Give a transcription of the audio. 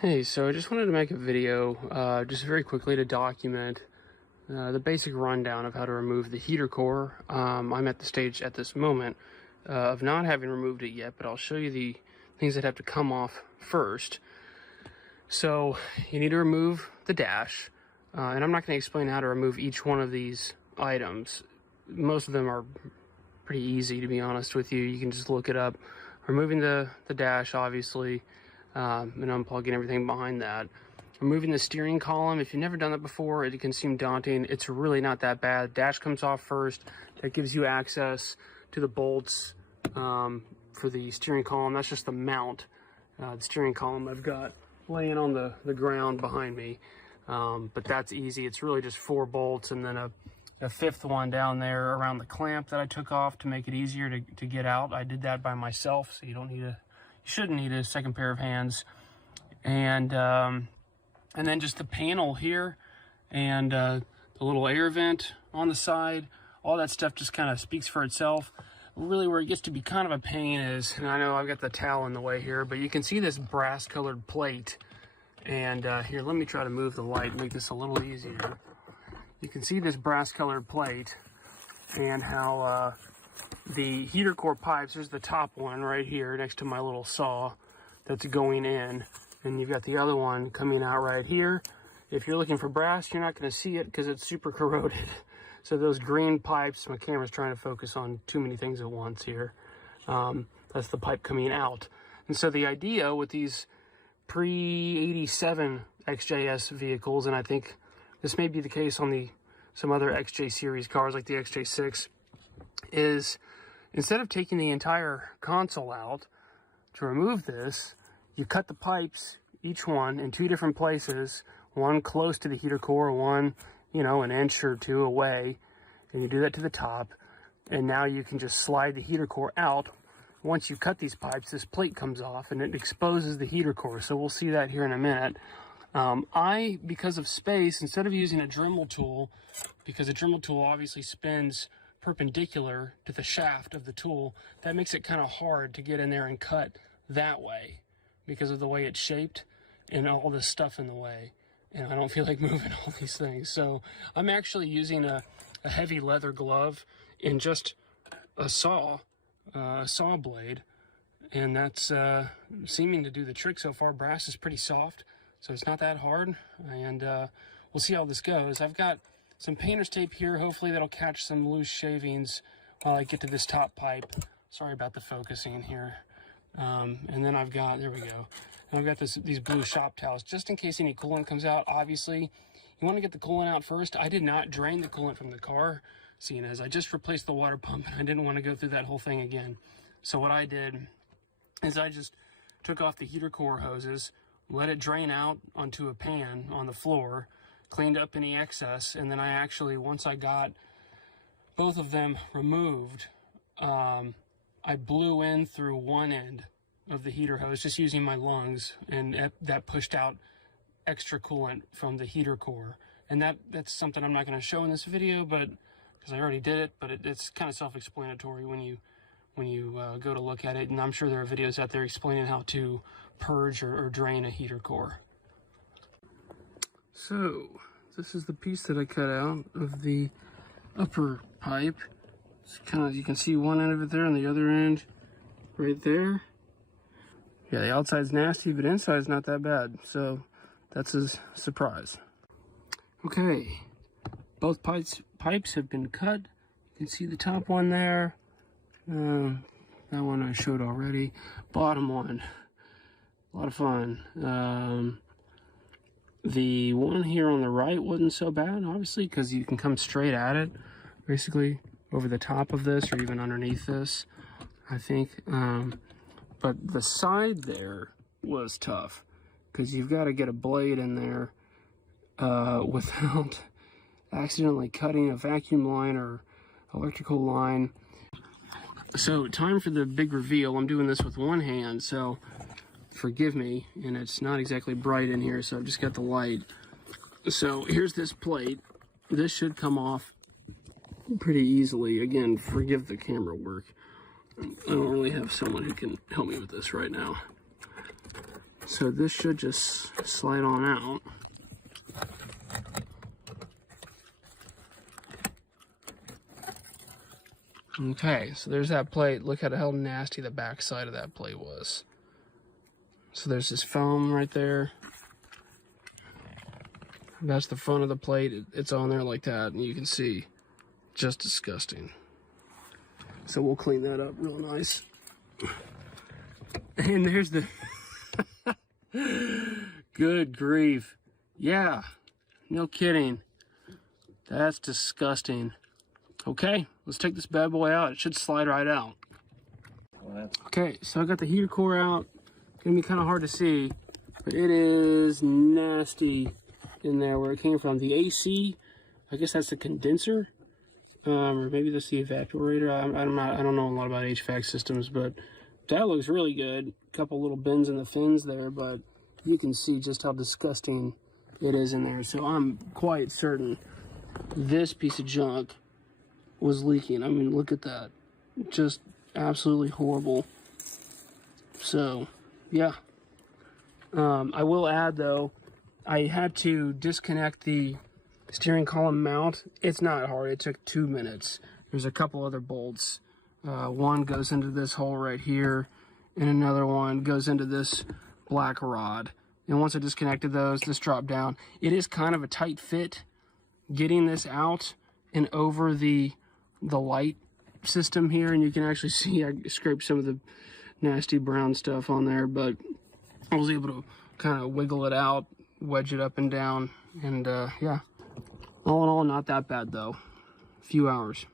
Hey, so I just wanted to make a video just very quickly to document the basic rundown of how to remove the heater core. I'm at the stage at this moment of not having removed it yet, but I'll show you the things that have to come off first. So you need to remove the dash, and I'm not going to explain how to remove each one of these items. Most of them are pretty easy, to be honest with you. You can just look it up. Removing the dash, obviously, and unplugging everything behind that. Removing the steering column, if you've never done that before, it can seem daunting. It's really not that bad. Dash comes off first. That gives you access to the bolts for the steering column. That's just the mount. The steering column I've got laying on the ground behind me. But that's easy. It's really just 4 bolts and then a fifth one down there around the clamp that I took off to make it easier to get out. I did that by myself, so you shouldn't need a second pair of hands. And then just the panel here and the little air vent on the side. All that stuff just kind of speaks for itself. Really where it gets to be kind of a pain is, and I know I've got the towel in the way here, but you can see this brass colored plate. And here, let me try to move the light, make this a little easier. You can see this brass colored plate and how the heater core pipes, there's the top one right here next to my little saw that's going in, and you've got the other one coming out right here. If you're looking for brass, you're not going to see it because it's super corroded. So those green pipes, my camera's trying to focus on too many things at once here. That's the pipe coming out. And so the idea with these pre-87 XJS vehicles, and I think this may be the case on some other XJ series cars like the XJ6, is instead of taking the entire console out to remove this, you cut the pipes, each one in 2 different places, one close to the heater core, one, an inch or 2 away, and you do that to the top, and now you can just slide the heater core out. Once you cut these pipes, this plate comes off and it exposes the heater core, so we'll see that here in a minute. Because of space, instead of using a Dremel tool, because a Dremel tool obviously spins perpendicular to the shaft of the tool, that makes it kind of hard to get in there and cut that way because of the way it's shaped and all this stuff in the way. And I don't feel like moving all these things. So I'm actually using a heavy leather glove and just a saw blade. And that's seeming to do the trick so far. Brass is pretty soft, so it's not that hard. And we'll see how this goes. I've got some painter's tape here. Hopefully that'll catch some loose shavings while I get to this top pipe. Sorry about the focusing here. And then I've got, there we go. And I've got these blue shop towels, just in case any coolant comes out. Obviously, you want to get the coolant out first. I did not drain the coolant from the car, seeing as I just replaced the water pump, and I didn't want to go through that whole thing again. So what I did is I just took off the heater core hoses, let it drain out onto a pan on the floor, cleaned up any excess, and then I actually, once I got both of them removed, I blew in through one end of the heater hose, just using my lungs, and that pushed out extra coolant from the heater core. And that's something I'm not going to show in this video, but because I already did it, but it's kind of self-explanatory when you go to look at it. And I'm sure there are videos out there explaining how to purge or drain a heater core. So this is the piece that I cut out of the upper pipe. It's kind of, you can see one end of it there and the other end right there. Yeah, the outside's nasty, but inside's not that bad. So that's a surprise. Okay, both pipes have been cut. You can see the top one there. That one I showed already. Bottom one, a lot of fun. The one here on the right wasn't so bad, obviously, because you can come straight at it, basically over the top of this or even underneath this, I think. But the side there was tough because you've got to get a blade in there without accidentally cutting a vacuum line or electrical line. So time for the big reveal. I'm doing this with one hand, so forgive me, and it's not exactly bright in here, so I've just got the light. So here's this plate. This should come off pretty easily. Again, forgive the camera work. I don't really have someone who can help me with this right now. So this should just slide on out. Okay, so there's that plate. Look at how nasty the back side of that plate was. So there's this foam right there. That's the front of the plate. It's on there like that, and you can see, just disgusting. So we'll clean that up real nice. And there's the... Good grief. Yeah, no kidding. That's disgusting. Okay, let's take this bad boy out. It should slide right out. Okay, so I got the heater core out. It's gonna be kind of hard to see, but it is nasty in there where it came from. The AC, I guess that's the condenser, or maybe that's the evaporator. I don't know a lot about HVAC systems, but that looks really good. A couple little bends in the fins there, but you can see just how disgusting it is in there. So I'm quite certain this piece of junk was leaking. I mean, look at that. Just absolutely horrible. So, yeah. I will add, though, I had to disconnect the steering column mount. It's not hard. It took 2 minutes. There's a couple other bolts. One goes into this hole right here, and another one goes into this black rod. And once I disconnected those, this dropped down. It is kind of a tight fit getting this out and over the light system here, and you can actually see I scraped some of the nasty brown stuff on there, but I was able to kind of wiggle it out, wedge it up and down, and yeah, all in all, not that bad though. A few hours.